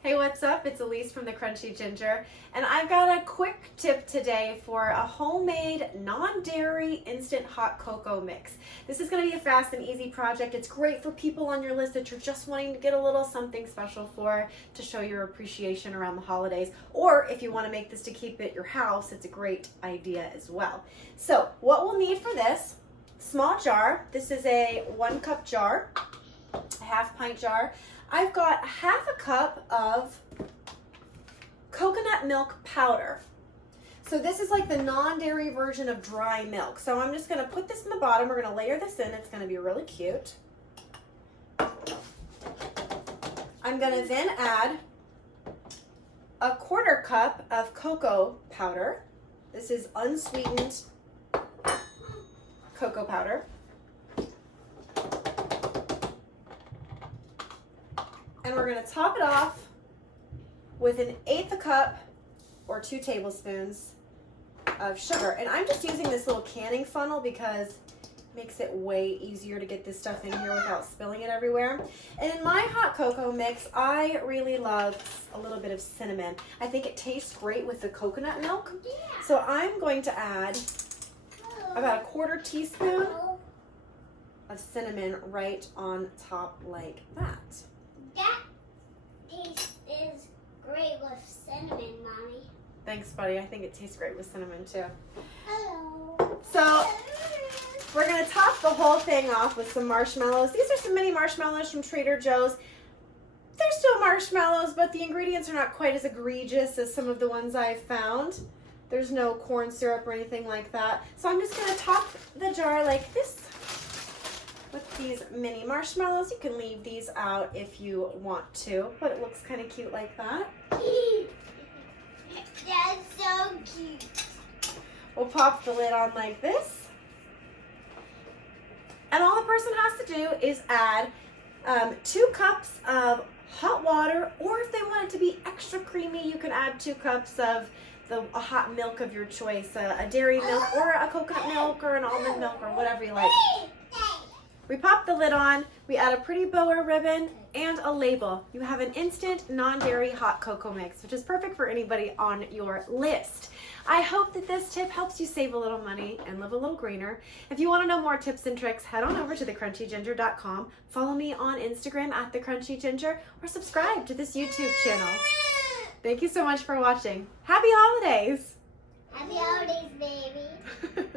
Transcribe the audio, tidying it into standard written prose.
Hey, what's up? It's Elise from the Crunchy Ginger, and I've got a quick tip today for a homemade non-dairy instant hot cocoa mix. This is going to be a fast and easy project. It's great for people on your list that you're just wanting to get a little something special for to show your appreciation around the holidays, or if you want to make this to keep at your house, it's a great idea as well. So what we'll need for this: small jar. This is a 1 cup jar, a half pint jar. I've got half a cup of coconut milk powder. So this is like the non-dairy version of dry milk. So I'm just going to put this in the bottom. We're going to layer this in. It's going to be really cute. I'm going to then add a 1/4 cup of cocoa powder. This is unsweetened cocoa powder. And we're going to top it off with 1/8 cup or 2 tablespoons of sugar. And I'm just using this little canning funnel because it makes it way easier to get this stuff in here without spilling it everywhere. And in my hot cocoa mix, I really love a little bit of cinnamon. I think it tastes great with the coconut milk. So I'm going to add about 1/4 teaspoon of cinnamon right on top like that. That taste is great with cinnamon, Mommy. Thanks, buddy. I think it tastes great with cinnamon too. Hello. So we're going to top the whole thing off with some marshmallows. These are some mini marshmallows from Trader Joe's. They're still marshmallows, but the ingredients are not quite as egregious as some of the ones I've found. There's no corn syrup or anything like that. So I'm just going to top the jar like this with these mini marshmallows. You can leave these out if you want to, but it looks kind of cute like that. That's so cute. We'll pop the lid on like this. And all the person has to do is add 2 cups of hot water, or if they want it to be extra creamy, you can add 2 cups of a hot milk of your choice, a dairy milk or a coconut milk or an almond milk or whatever you like. We pop the lid on, we add a pretty bow or ribbon, and a label. You have an instant non-dairy hot cocoa mix, which is perfect for anybody on your list. I hope that this tip helps you save a little money and live a little greener. If you want to know more tips and tricks, head on over to thecrunchyginger.com, follow me on Instagram at thecrunchyginger, or subscribe to this YouTube channel. Thank you so much for watching. Happy holidays! Happy holidays, baby.